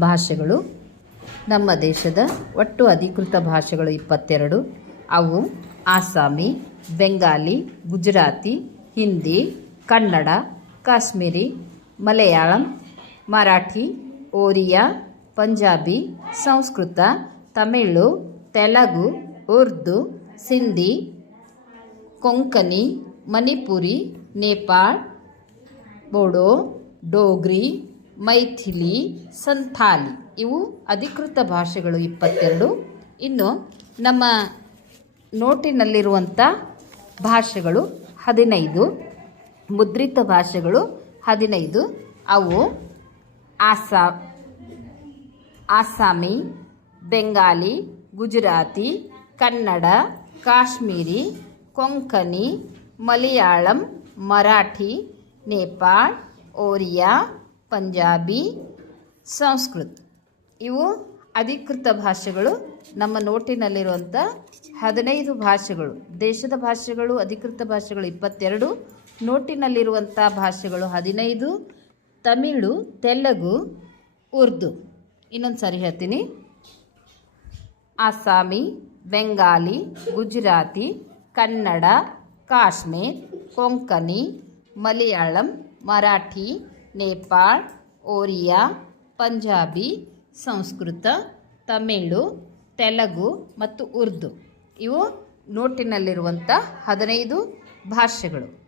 ಭಾಷೆಗಳು ನಮ್ಮ ದೇಶದ ಒಟ್ಟು ಅಧಿಕೃತ ಭಾಷೆಗಳು ಇಪ್ಪತ್ತೆರಡು. ಅವು ಆಸಾಮಿ, ಬೆಂಗಾಲಿ, ಗುಜರಾತಿ, ಹಿಂದಿ, ಕನ್ನಡ, ಕಾಶ್ಮೀರಿ, ಮಲಯಾಳಂ, ಮರಾಠಿ, ಓರಿಯಾ, ಪಂಜಾಬಿ, ಸಂಸ್ಕೃತ, ತಮಿಳು, ತೆಲುಗು, ಉರ್ದು, ಸಿಂಧಿ, ಕೊಂಕಣಿ, ಮಣಿಪುರಿ ನೇಪಾಳ್, ಬೋಡೋ, ಡೋಗ್ರಿ, ಮೈಥಿಲಿ, ಸಂಥಾಲಿ. ಇವು ಅಧಿಕೃತ ಭಾಷೆಗಳು ಇಪ್ಪತ್ತೆರಡು. ಇನ್ನು ನಮ್ಮ ನೋಟಿನಲ್ಲಿರುವಂಥ ಭಾಷೆಗಳು ಹದಿನೈದು. ಮುದ್ರಿತ ಭಾಷೆಗಳು ಹದಿನೈದು. ಅವು ಆಸಾ, ಆಸಾಮಿ, ಬೆಂಗಾಲಿ, ಗುಜರಾತಿ, ಕನ್ನಡ, ಕಾಶ್ಮೀರಿ, ಕೊಂಕಣಿ, ಮಲಯಾಳಂ ಮರಾಠಿ, ನೇಪಾಳ್, ಓರಿಯಾ, ಪಂಜಾಬಿ, ಸಂಸ್ಕೃತ್. ಇವು ಅಧಿಕೃತ ಭಾಷೆಗಳು. ನಮ್ಮ ನೋಟಿನಲ್ಲಿರುವಂಥ ಹದಿನೈದು ಭಾಷೆಗಳು. ದೇಶದ ಭಾಷೆಗಳು, ಅಧಿಕೃತ ಭಾಷೆಗಳು ಇಪ್ಪತ್ತೆರಡು. ನೋಟಿನಲ್ಲಿರುವಂಥ ಭಾಷೆಗಳು ಹದಿನೈದು. ತಮಿಳು, ತೆಲುಗು, ಉರ್ದು. ಇನ್ನೊಂದು ಸಾರಿ ಹೇಳ್ತೀನಿ. ಅಸ್ಸಾಮಿ, ಬೆಂಗಾಲಿ, ಗುಜರಾತಿ, ಕನ್ನಡ, ಕಾಶ್ಮೀರ್ ಕೊಂಕಣಿ, ಮಲಯಾಳಂ, ಮರಾಠಿ, ನೇಪಾಳ್ ಒರಿಯಾ ಪಂಜಾಬಿ, ಸಂಸ್ಕೃತ, ತಮಿಳು, ತೆಲುಗು ಮತ್ತು ಉರ್ದು. ಇವು ನೋಟಿನಲ್ಲಿರುವಂಥ ಹದಿನೈದು ಭಾಷೆಗಳು.